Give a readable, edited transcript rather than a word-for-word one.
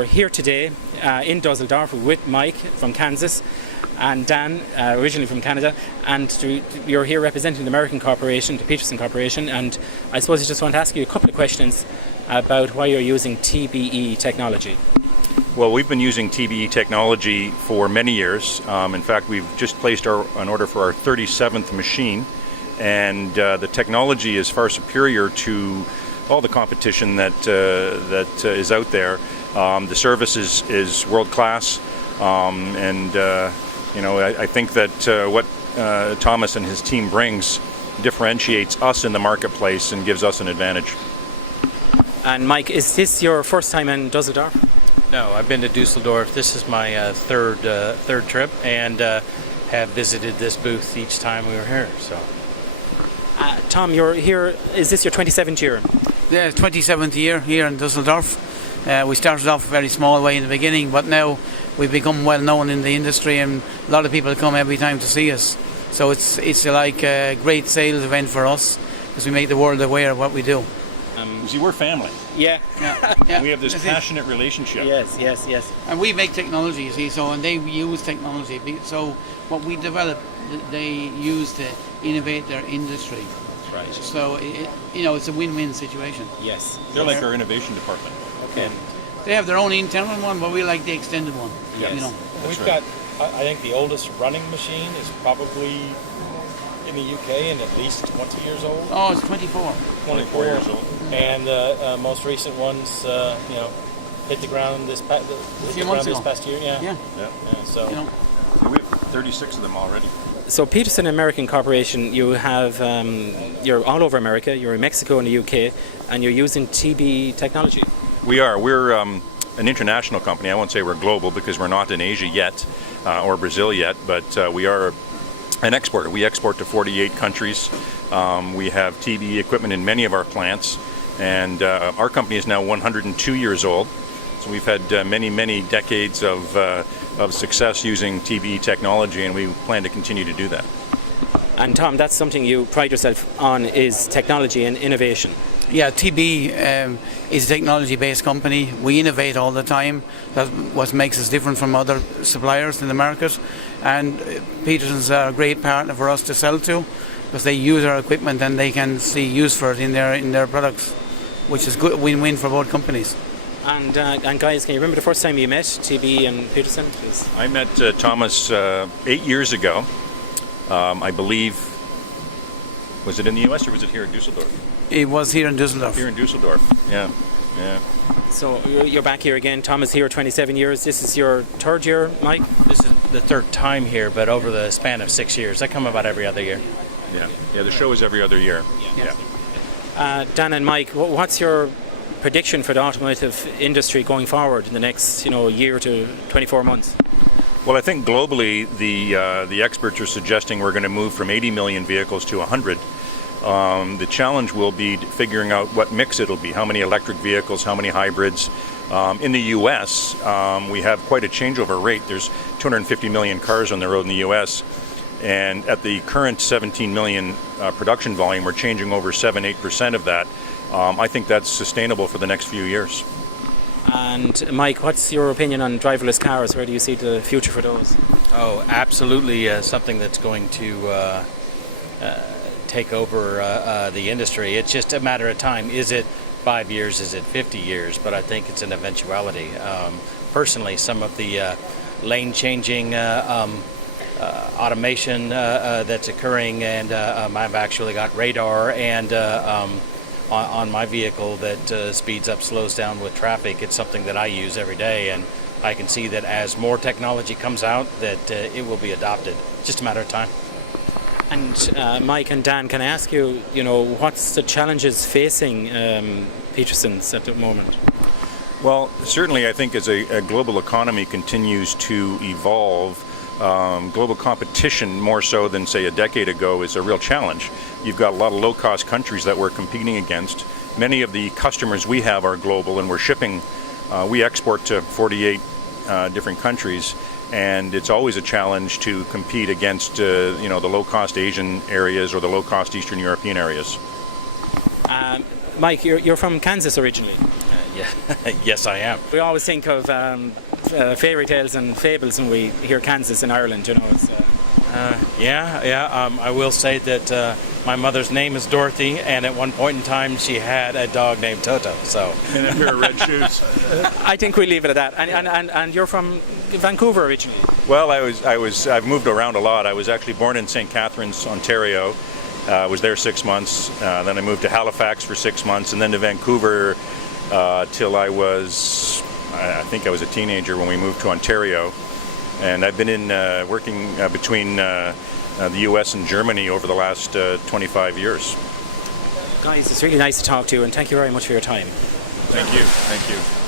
We're here today in Dusseldorf with Mike from Kansas and Dan, originally from Canada, and you're here representing the American corporation, the Peterson Corporation, and I suppose I just want to ask you a couple of questions about why you're using TBE technology. Well, we've been using TBE technology for many years. In fact, we've just placed an order for our 37th machine, and the technology is far superior to all the competition that is out there. The service is world class, and I think that what Thomas and his team brings differentiates us in the marketplace and gives us an advantage. And Mike, is this your first time in Dusseldorf? No, I've been to Dusseldorf. This is my third trip, and have visited this booth each time we were here. So, Tom, you're here. Is this your 27th year? Yeah, 27th year here in Dusseldorf. We started off a very small way in the beginning, but now we've become well known in the industry, and a lot of people come every time to see us. So it's like a great sales event for us, because we make the world aware of what we do. See, we're family. Yeah. We have this passionate relationship. Yes. And we make technology, you see, and they use technology. So what we develop, they use to innovate their industry. Right. So it's a win-win situation. Yes. They're like our innovation department. Okay. And they have their own internal one, but we like the extended one. Yes. We've got, I think the oldest running machine is probably in the UK and at least 20 years old. Oh, it's 24. 24 years old. And the most recent ones, hit the ground this past year. Yeah. So We have 36 of them already. So Peterson American Corporation, you have you're all over America. You're in Mexico and the UK, and you're using TBE technology. We are. We're an international company. I won't say we're global because we're not in Asia yet or Brazil yet, but we are an exporter. We export to 48 countries. We have TBE equipment in many of our plants, and our company is now 102 years old. So we've had many decades of success using TBE technology, and we plan to continue to do that. And Tom, that's something you pride yourself on, is technology and innovation. Yeah, TBE is a technology-based company. We innovate all the time. That's what makes us different from other suppliers in the market. And Peterson's a great partner for us to sell to, because they use our equipment and they can see use for it in their products, which is good, win-win for both companies. And guys, can you remember the first time you met TBE and Peterson? Please. I met Thomas 8 years ago. I believe, was it in the US or was it here in Dusseldorf? It was here in Dusseldorf. Here in Dusseldorf, yeah. So you're back here again. Thomas here 27 years. This is your third year, Mike? this is the third time here, but over the span of 6 years. I come about every other year. Yeah, the show is every other year. Yeah. Dan and Mike, what's your prediction for the automotive industry going forward in the next year to 24 months? Well, I think globally the experts are suggesting we're going to move from 80 million vehicles to 100. The challenge will be figuring out what mix it'll be, how many electric vehicles, how many hybrids. In the U.S., we have quite a changeover rate. There's 250 million cars on the road in the U.S., and at the current 17 million production volume, we're changing over 7-8% of that. I think that's sustainable for the next few years. And Mike, what's your opinion on driverless cars? Where do you see the future for those? Oh, absolutely, something that's going to take over the industry. It's just a matter of time. Is it 5 years? Is it 50 years? But I think it's an eventuality. Personally, some of the lane-changing automation that's occurring, and I've actually got radar and on my vehicle that speeds up, slows down with traffic. It's something that I use every day, and I can see that as more technology comes out, that it will be adopted. Just a matter of time. And Mike and Dan, can I ask you, what's the challenges facing Peterson's at the moment? Well, certainly I think as a global economy continues to evolve, global competition, more so than, say, a decade ago, is a real challenge. You've got a lot of low-cost countries that we're competing against. Many of the customers we have are global, and we're shipping. We export to 48 different countries, and it's always a challenge to compete against the low-cost Asian areas or the low-cost Eastern European areas. Mike, you're from Kansas originally. Yeah. Yes, I am. We always think of fairy tales and fables when we hear Kansas in Ireland, you know. I will say that my mother's name is Dorothy, and at one point in time she had a dog named Toto. So, And a pair of red shoes. I think we leave it at that. And you're from Vancouver originally? Well, I've moved around a lot. I was actually born in St. Catharines, Ontario. Was there 6 months. Then I moved to Halifax for 6 months, and then to Vancouver till I think I was a teenager when we moved to Ontario. And I've been working between the U.S. and Germany over the last 25 years. Guys, it's really nice to talk to you, and thank you very much for your time. Thank you. Thank you.